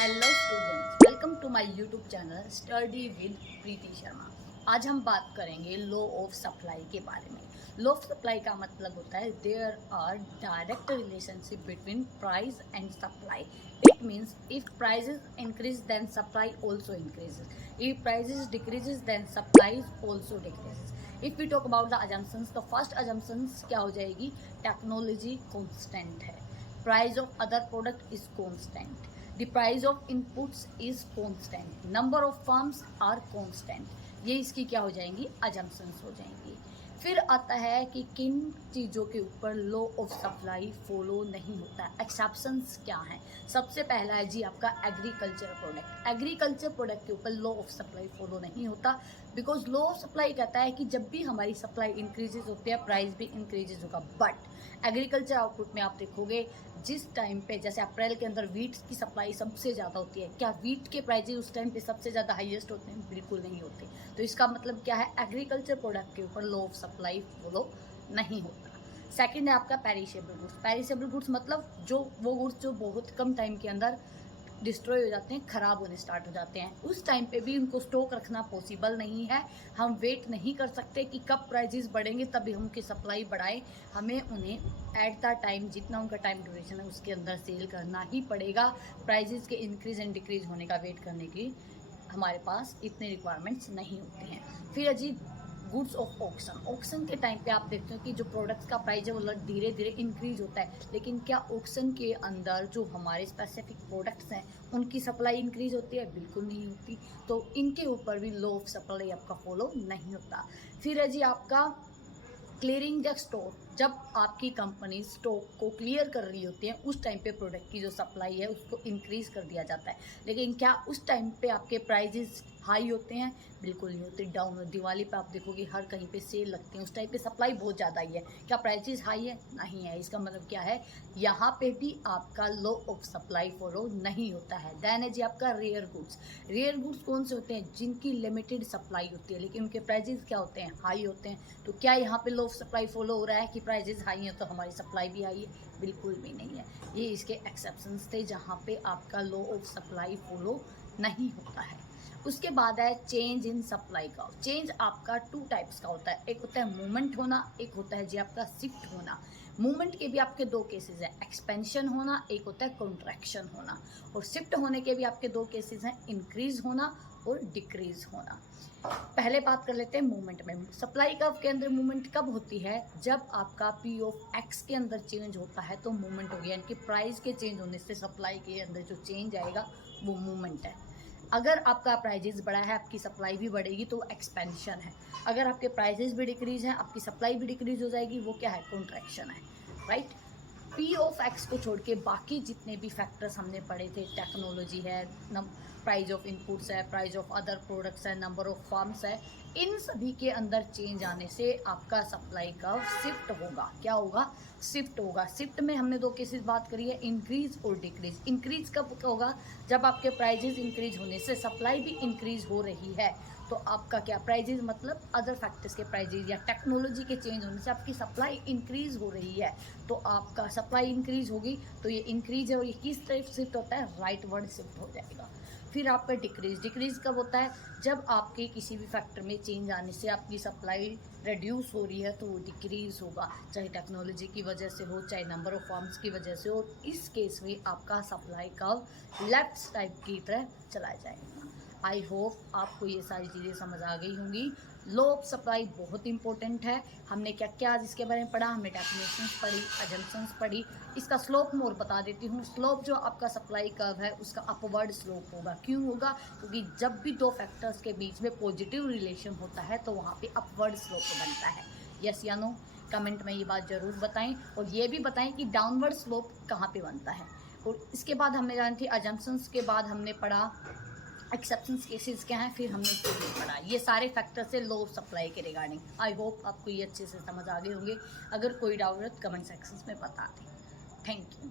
Hello students, welcome to my YouTube channel study with Preeti Sharma. आज हम बात करेंगे लॉ ऑफ सप्लाई के बारे में। लॉ ऑफ सप्लाई का मतलब होता है there are direct relationship between price and supply. It means if prices increase then supply also increases, if prices decreases then supply also decreases. If we talk about the assumptions, तो first assumptions क्या हो जाएगी? Technology constant है, price of other product is constant, the price of inputs is constant, number of firms are constant। ये इसकी क्या हो जाएंगी? assumptions हो जाएंगी। फिर आता है कि किन चीज़ों के ऊपर लॉ ऑफ सप्लाई फॉलो नहीं होता। एक्सेप्शंस क्या हैं? सबसे पहला है जी आपका एग्रीकल्चर प्रोडक्ट। एग्रीकल्चर प्रोडक्ट के ऊपर लॉ ऑफ सप्लाई फॉलो नहीं होता, बिकॉज लॉ ऑफ सप्लाई कहता है कि जब भी हमारी सप्लाई इंक्रीजेज होती है प्राइस भी इंक्रीजेज होगा। बट एग्रीकल्चर आउटपुट में आप देखोगे जिस टाइम पे, जैसे अप्रैल के अंदर वीट की सप्लाई सबसे ज़्यादा होती है, क्या वीट के प्राइजेज उस टाइम पे सबसे ज़्यादा हाईएस्ट होते हैं? बिल्कुल नहीं होते। तो इसका मतलब क्या है? एग्रीकल्चर प्रोडक्ट के ऊपर लॉ ऑफ सप्लाई फॉलो नहीं होता। सेकंड है आपका पेरिशेबल गुड्स। पेरिशेबल गुड्स मतलब वो गुड्स जो बहुत कम टाइम के अंदर डिस्ट्रॉय हो जाते हैं, ख़राब होने स्टार्ट हो जाते हैं। उस टाइम पे भी उनको स्टॉक रखना पॉसिबल नहीं है। हम वेट नहीं कर सकते कि कब प्राइजेस बढ़ेंगे तभी हम उनकी सप्लाई बढ़ाएं। हमें उन्हें एट द टाइम, जितना उनका टाइम ड्यूरेशन है उसके अंदर सेल करना ही पड़ेगा। प्राइजेस के इंक्रीज एंड डिक्रीज होने का वेट करने की हमारे पास इतने रिक्वायरमेंट्स नहीं होती हैं। फिर अजीब गुड्स ऑफ ऑक्शन। ऑक्शन के टाइम पे आप देखते हो कि जो प्रोडक्ट्स का प्राइस है वो धीरे धीरे इंक्रीज होता है, लेकिन क्या ऑक्शन के अंदर जो हमारे स्पेसिफिक प्रोडक्ट्स हैं उनकी सप्लाई इंक्रीज होती है? बिल्कुल नहीं होती। तो इनके ऊपर भी लॉ ऑफ सप्लाई आपका फॉलो नहीं होता। फिर है जी आपका क्लियरिंग द स्टॉक। जब आपकी कंपनी स्टॉक को क्लियर कर रही होती है उस टाइम पे प्रोडक्ट की जो सप्लाई है उसको इंक्रीज कर दिया जाता है, लेकिन क्या उस टाइम पे आपके प्राइजेस हाई होते हैं? बिल्कुल नहीं होते, डाउन हो। दिवाली पे आप देखोगे हर कहीं पे सेल लगती है, उस टाइम पे सप्लाई बहुत ज़्यादा ही है, क्या प्राइजेस हाई है? नहीं है। इसका मतलब क्या है? यहाँ पे भी आपका लॉ ऑफ सप्लाई फॉलो नहीं होता है। देन है जी आपका रेयर गुड्स। रेयर गुड्स कौन से होते हैं? जिनकी लिमिटेड सप्लाई होती है लेकिन उनके प्राइजेस क्या होते हैं? हाई होते हैं। तो क्या यहाँ पे लॉ ऑफ सप्लाई फॉलो हो रहा है कि प्राइजेस हाई हैं तो हमारी सप्लाई भी हाई है? बिल्कुल भी नहीं है। ये इसके एक्सेप्शंस थे जहाँ पे आपका लॉ ऑफ सप्लाई फॉलो नहीं होता है। उसके बाद है चेंज इन सप्लाई का। चेंज आपका टू टाइप्स का होता है, एक होता है मूवमेंट होना, एक होता है जी आपका शिफ्ट होना। मूवमेंट के भी आपके दो केसेस हैं, एक्सपेंशन होना, एक होता है कॉन्ट्रैक्शन होना। और शिफ्ट होने के भी आपके दो केसेस हैं, इंक्रीज होना और डिक्रीज होना। पहले बात कर लेते हैं मूवमेंट में। सप्लाई कर्व के अंदर मूवमेंट कब होती है? जब आपका पी ऑफ एक्स के अंदर चेंज होता है तो मूवमेंट हो गया, यानी कि प्राइस के चेंज होने से सप्लाई के अंदर जो चेंज आएगा वो मूवमेंट है। अगर आपका प्राइजेस बढ़ा है आपकी सप्लाई भी बढ़ेगी तो एक्सपेंशन है। अगर आपके प्राइजेस भी डिक्रीज हैं आपकी सप्लाई भी डिक्रीज हो जाएगी, वो क्या है? कॉन्ट्रैक्शन है, राइट। पी ऑफ एक्स को छोड़ के बाकी जितने भी फैक्टर्स हमने पढ़े थे, टेक्नोलॉजी है, प्राइस ऑफ इनपुट्स है, प्राइस ऑफ अदर प्रोडक्ट्स है, नंबर ऑफ फर्म्स है, इन सभी के अंदर चेंज आने से आपका सप्लाई कर्व शिफ्ट होगा। क्या होगा? शिफ्ट होगा। शिफ्ट में हमने दो केसेस बात करी है, इंक्रीज और डिक्रीज। इंक्रीज कब होगा? जब आपके प्राइजेस इंक्रीज होने से सप्लाई भी इंक्रीज हो रही है तो आपका क्या प्राइजेस, मतलब अदर फैक्टर्स के प्राइजेस या टेक्नोलॉजी के चेंज होने से आपकी सप्लाई इंक्रीज हो रही है तो आपका सप्लाई इंक्रीज होगी। तो ये इंक्रीज है और ये किस तरफ शिफ्ट होता है? राइट वर्ड शिफ्ट हो जाएगा। फिर आपका डिक्रीज। डिक्रीज कब होता है? जब आपके किसी भी फैक्टर में चेंज आने से आपकी सप्लाई रिड्यूस हो रही है तो वो डिक्रीज होगा, चाहे टेक्नोलॉजी की वजह से हो चाहे नंबर ऑफ फॉर्म्स की वजह से हो। इस केस में आपका सप्लाई कर्व लेफ्ट टाइप की तरह चला जाएगा। आई होप आपको ये सारी चीज़ें समझ आ गई होंगी। लॉ ऑफ सप्लाई बहुत इंपॉर्टेंट है। हमने क्या क्या आज इसके बारे में पढ़ा? हमने डेफिनेशंस पढ़ी, अजम्पशंस पढ़ी। इसका स्लोप मैं और बता देती हूँ। स्लोप जो आपका सप्लाई कर्व है उसका अपवर्ड स्लोप होगा। क्यों होगा? क्योंकि जब भी दो फैक्टर्स के बीच में पॉजिटिव रिलेशन होता है तो वहाँ पे अपवर्ड स्लोप बनता है। यस या नो? कमेंट में ये बात ज़रूर बताएं और ये भी बताएं कि डाउनवर्ड स्लोप कहाँ पे बनता है। और इसके बाद हमने जानी थी अजम्पशंस के बाद हमने पढ़ा एक्सेप्शंस केसेस क्या हैं, फिर हमने इसको भी पढ़ा। ये सारे फैक्टर से लो सप्लाई के रिगार्डिंग। आई होप आपको ये अच्छे से समझ आ गए होंगे। अगर कोई डाउट है तो कमेंट सेक्शन में बता दें। Thank you.